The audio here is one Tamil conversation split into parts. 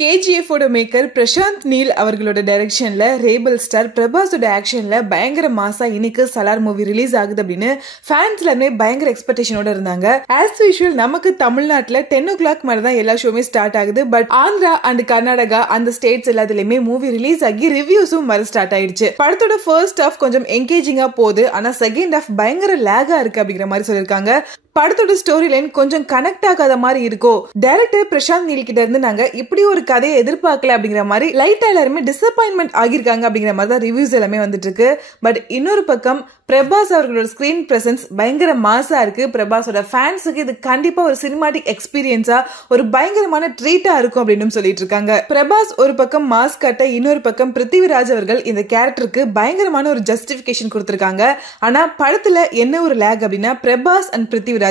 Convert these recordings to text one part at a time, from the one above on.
KGF ஓட மேக்கர் பிரசாந்த் நீல் அவர்களோட டைரக்ஷன்ல ரேபல் ஸ்டார் பிரபாஸோட ஆக்ஷன்ல பயங்கர மாசா இன்னைக்கு சலார் மூவி ரிலீஸ் ஆகுது அப்படின்னு ஃபேன்ஸ் எல்லாமே பயங்கர எக்ஸ்பெக்டேஷனோட இருந்தாங்க. ஆஸ் யூஷுவல் நமக்கு தமிழ்நாட்டுல 10 o'clock மேல தான் எல்லா ஷோமே ஸ்டார்ட் ஆகுது. பட் ஆந்திரா அண்ட் கர்நாடகா அந்த ஸ்டேட்ஸ் எல்லாத்துலயுமே மூவி ரிலீஸ் ஆகி ரிவ்யூஸும் வர ஸ்டார்ட் ஆயிடுச்சு. படத்தோட ஃபர்ஸ்ட் ஹாஃப் கொஞ்சம் என்கேஜிங்கா போகுது, ஆனா செகண்ட் ஹாஃப் பயங்கர லேகா இருக்கு அப்படிங்கிற மாதிரி சொல்லிருக்காங்க. படத்தோட ஸ்டோரி லைன் கொஞ்சம் கனெக்ட் ஆகாத மாதிரி இருக்கோ, டைரக்டர் பிரசாந்த் நீல் கிட்ட இருந்து நாங்க இப்படி ஒரு கதையை எதிர்பார்க்கல அப்படிங்கிற மாதிரி லைட்டா எல்லாருமே டிசப்பாயின்மெண்ட் ஆகிருக்காங்க அப்படிங்கிற மாதிரி தான் ரிவ்யூஸ் எல்லாமே வந்துட்டு இருக்கு. பட் இன்னொரு பக்கம் பிரபாஸ் அவர்களோட ஸ்கிரீன் பிரசன்ஸ் பயங்கர மாசா இருக்கு. பிரபாஸோட ஃபேன்ஸுக்கு இது கண்டிப்பா ஒரு சினிமாட்டிக் எக்ஸ்பீரியன்ஸா ஒரு பயங்கரமான ட்ரீட்டா இருக்கும் அப்படின்னு சொல்லிட்டு இருக்காங்க. பிரபாஸ் ஒரு பக்கம் மாஸ் கட்ட, இன்னொரு பக்கம் பிருத்திவிராஜ் அவர்கள் இந்த கேரக்டருக்கு பயங்கரமான ஒரு ஜஸ்டிபிகேஷன் கொடுத்திருக்காங்க. ஆனா படத்துல என்ன ஒரு லேக் அப்படின்னா, பிரபாஸ் அண்ட் பிருத்திவிராஜ்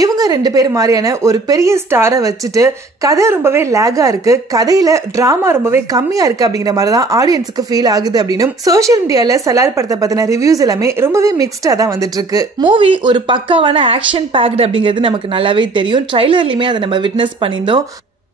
இவங்க ரெண்டு பேர் மாதிரியான ஒரு பெரிய ஸ்டாரை வச்சுட்டு கதை ரொம்பவே லேகா இருக்கு, கதையில டிராமா ரொம்பவே கம்மியா இருக்கு அப்படிங்கிற மாதிரி தான் ஆடியன்ஸுக்கு ஃபீல் ஆகுது அப்படின்னு சோசியல் மீடியால சலார் படத்தை பத்தின ரிவ்யூஸ் எல்லாமே ரொம்பவே மிக்ஸ்டா தான் வந்துட்டு இருக்கு. மூவி ஒரு பக்காவான ஆக்ஷன் பேக்டு அப்படிங்கிறது நமக்கு நல்லாவே தெரியும். ட்ரைலர்லயுமே அதை நம்ம விட்னஸ் பண்ணியிருந்தோம்.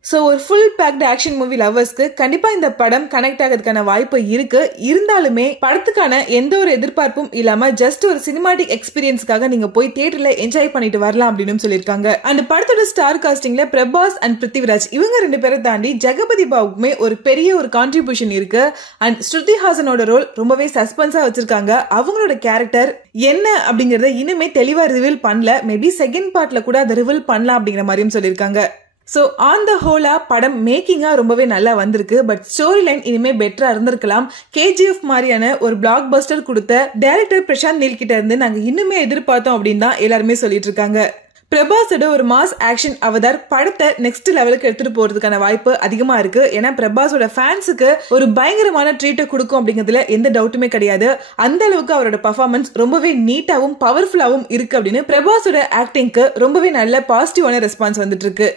ஸோ ஒரு ஃபுல் பேக்டு ஆக்ஷன் மூவி லவர்ஸ்க்கு கண்டிப்பா இந்த படம் கனெக்ட் ஆகிறதுக்கான வாய்ப்பு இருக்கு. இருந்தாலுமே படத்துக்கான எந்த ஒரு எதிர்பார்ப்பும் இல்லாம ஜஸ்ட் ஒரு சினிமாட்டிக் எக்ஸ்பீரியன்ஸ்க்காக நீங்க போய் தியேட்டர்ல என்ஜாய் பண்ணிட்டு வரலாம் அப்படின்னு சொல்லியிருக்காங்க. அந்த படத்தோட ஸ்டார் காஸ்டிங்ல பிரபாஸ் அண்ட் பிருத்திவிராஜ் இவங்க ரெண்டு பேரை தாண்டி ஜெகபதி பாபுக்குமே ஒரு பெரிய ஒரு கான்ட்ரிபியூஷன் இருக்கு. அண்ட் ஸ்ருதி ஹாசனோட ரோல் ரொம்பவே சஸ்பென்ஸா வச்சிருக்காங்க. அவங்களோட கேரக்டர் என்ன அப்படிங்கறத இனிமே தெளிவா ரிவீல் பண்ணல. மேபி செகண்ட் பார்ட்ல கூட அதை ரிவீல் பண்ணலாம் அப்படிங்கிற மாதிரியும் சொல்லியிருக்காங்க. சோ ஆன் த ஹோலா படம் மேக்கிங்கா ரொம்பவே நல்லா வந்திருக்கு. பட் ஸ்டோரி லைன் இனிமே பெட்டரா இருந்திருக்கலாம். KGF மாதிரியான ஒரு பிளாக் பஸ்டர் கொடுத்த டைரக்டர் பிரசாந்த் நீல் கிட்ட இருந்து நாங்க இன்னுமே எதிர்பார்த்தோம் அப்படின்னு தான் எல்லாருமே சொல்லிட்டு இருக்காங்க. பிரபாஸோட ஒரு மாஸ் ஆக்ஷன் அவதார் படத்தை நெக்ஸ்ட் லெவலுக்கு எடுத்துட்டு போறதுக்கான வாய்ப்பு அதிகமா இருக்கு. ஏன்னா பிரபாஸோட ஃபேன்ஸுக்கு ஒரு பயங்கரமான ட்ரீட்டை கொடுக்கும் அப்படிங்கிறதுல எந்த டவுட்டுமே கிடையாது. அந்த அளவுக்கு அவரோட பர்ஃபார்மன்ஸ் ரொம்பவே நீட்டாவும் பவர்ஃபுல்லாவும் இருக்கு அப்படின்னு பிரபாஸோட ஆக்டிங்க்கு ரொம்பவே நல்ல பாசிட்டிவான ரெஸ்பான்ஸ் வந்துட்டு இருக்கு.